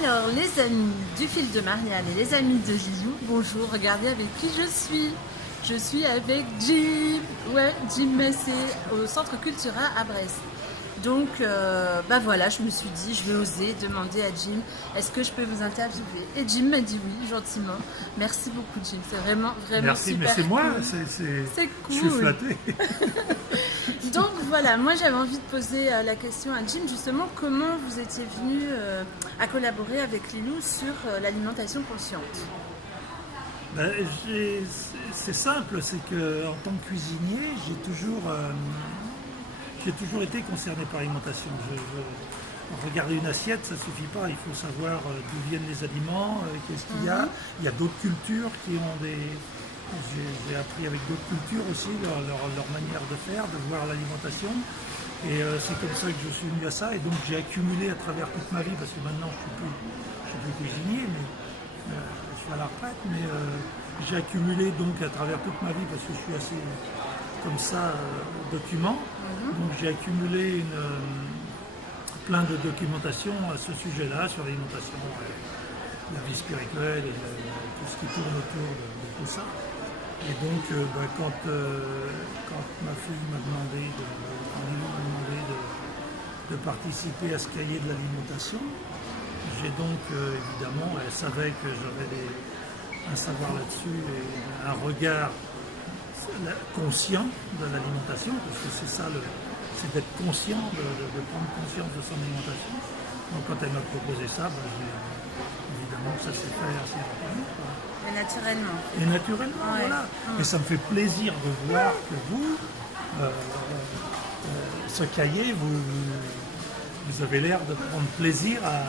Alors, les amis du fil de Marianne et les amis de Lilou, bonjour, regardez avec qui je suis. Je suis avec Jim, Jim Massé, au Centre culturel à Brest. Donc, voilà, je me suis dit, je vais oser demander à Jim, est-ce que je peux vous interviewer? Et Jim m'a dit oui, gentiment. Merci beaucoup, Jim, c'est vraiment Merci, super mais c'est moi, cool. C'est cool. Je suis flatté. Donc voilà, moi j'avais envie de poser la question à Jim, justement, comment vous étiez venu à collaborer avec Lilou sur l'alimentation consciente? C'est simple, c'est qu'en tant que cuisinier, j'ai toujours été concerné par l'alimentation. Regarder une assiette, ça ne suffit pas, il faut savoir d'où viennent les aliments, qu'est-ce qu'il y a. Il y a d'autres cultures qui ont des... J'ai appris avec d'autres cultures aussi leur manière de faire, de voir l'alimentation. Et c'est comme ça que je suis venu à ça. Et donc j'ai accumulé à travers toute ma vie, parce que maintenant je suis plus cuisinier, mais je suis à la retraite, mais j'ai accumulé donc à travers toute ma vie, parce que je suis assez comme ça document. Donc j'ai accumulé plein de documentation à ce sujet-là, sur l'alimentation, la vie spirituelle et tout ce qui tourne autour de tout ça. Et donc, quand ma fille m'a demandé, de participer à ce cahier de l'alimentation, j'ai donc, évidemment, elle savait que j'avais un savoir là-dessus et un regard conscient de l'alimentation, parce que c'est ça, c'est d'être conscient, de prendre conscience de son alimentation. Donc quand elle m'a proposé ça, évidemment que ça s'est fait assez rapidement. Et naturellement. Et naturellement, ouais. Voilà. Et ça me fait plaisir de voir que vous, ce cahier, vous avez l'air de prendre plaisir à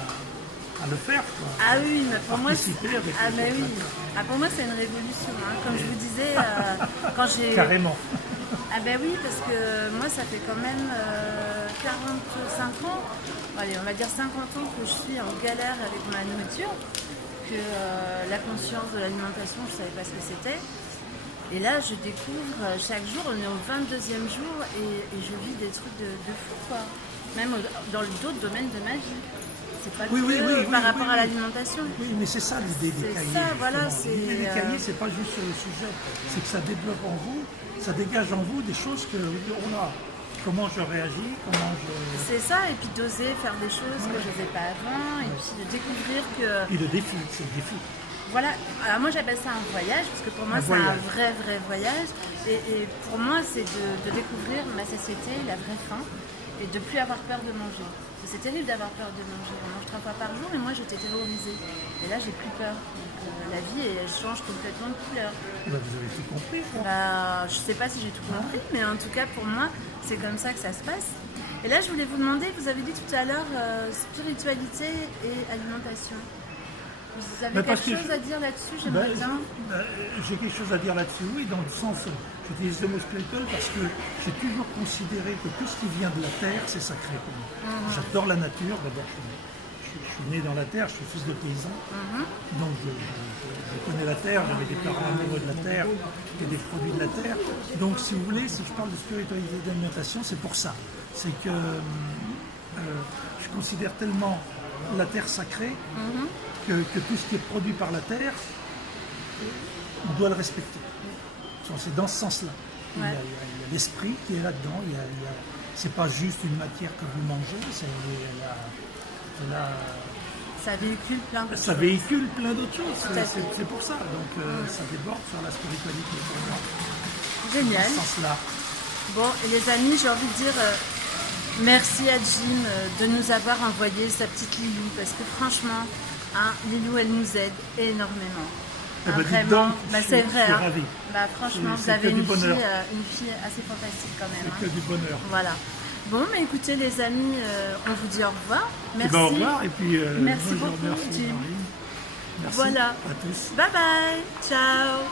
le faire. Quoi. Ah oui, mais pour moi, pour moi c'est une révolution. Hein. Comme je vous disais, quand j'ai... Carrément. Ah ben oui, parce que moi ça fait quand même 45 ans, allez on va dire 50 ans que je suis en galère avec ma nourriture, que la conscience de l'alimentation je ne savais pas ce que c'était. Et là je découvre chaque jour, on est au 22e jour et je vis des trucs de fou quoi. Même dans d'autres domaines de ma vie. C'est pas par rapport à l'alimentation. Oui, mais c'est ça l'idée des cahiers. Ça, voilà, l'idée des cahiers, c'est pas juste sur le sujet, c'est que ça développe en vous, ça dégage en vous des choses que comment je réagis, C'est ça, et puis d'oser faire des choses que je ne faisais pas avant, et puis de découvrir que... Puis le défi, c'est le défi. Voilà, alors moi j'appelle ça un voyage, parce que pour moi c'est un vrai voyage, et pour moi c'est de découvrir ma satiété, la vraie faim, et de ne plus avoir peur de manger. C'est terrible d'avoir peur de manger. On mange 3 fois par jour, mais moi j'étais terrorisée. Et là j'ai plus peur. Donc, la vie elle change complètement de couleur. Vous avez tout compris, quoi. Je sais pas si j'ai tout compris, mais en tout cas pour moi c'est comme ça que ça se passe. Et là je voulais vous demander, vous avez dit tout à l'heure spiritualité et alimentation. Vous avez quelque chose à dire là-dessus? J'aimerais bien. J'ai quelque chose à dire là-dessus, oui, dans le sens, j'utilise le mot spirituel parce que j'ai toujours considéré que tout ce qui vient de la terre, c'est sacré pour moi. J'adore la nature, d'abord je suis né dans la terre, je suis fils de paysan, donc je connais la terre, j'avais des parents amoureux de la terre et des produits de la terre. Donc si vous voulez, si je parle de spiritualité et d'alimentation, c'est pour ça. C'est que je considère tellement la terre sacrée, que tout ce qui est produit par la terre, on doit le respecter. C'est dans ce sens-là. Il y a l'esprit qui est là-dedans. C'est pas juste une matière que vous mangez, ça véhicule plein d'autres choses. Ça véhicule plein d'autres choses. C'est pour ça. Donc ça déborde sur la spiritualité pour moi. Génial. Dans ce sens-là. Bon, et les amis, j'ai envie de dire merci à Jim de nous avoir envoyé sa petite Lilou, parce que franchement, Lilou, elle nous aide énormément. Vraiment, c'est vrai. Franchement, vous avez une fille assez fantastique quand même. C'est que du bonheur. Voilà. Bon, mais écoutez les amis, on vous dit au revoir. Merci. Au revoir et puis merci beaucoup, Jim. Merci voilà. à tous. Bye bye. Ciao.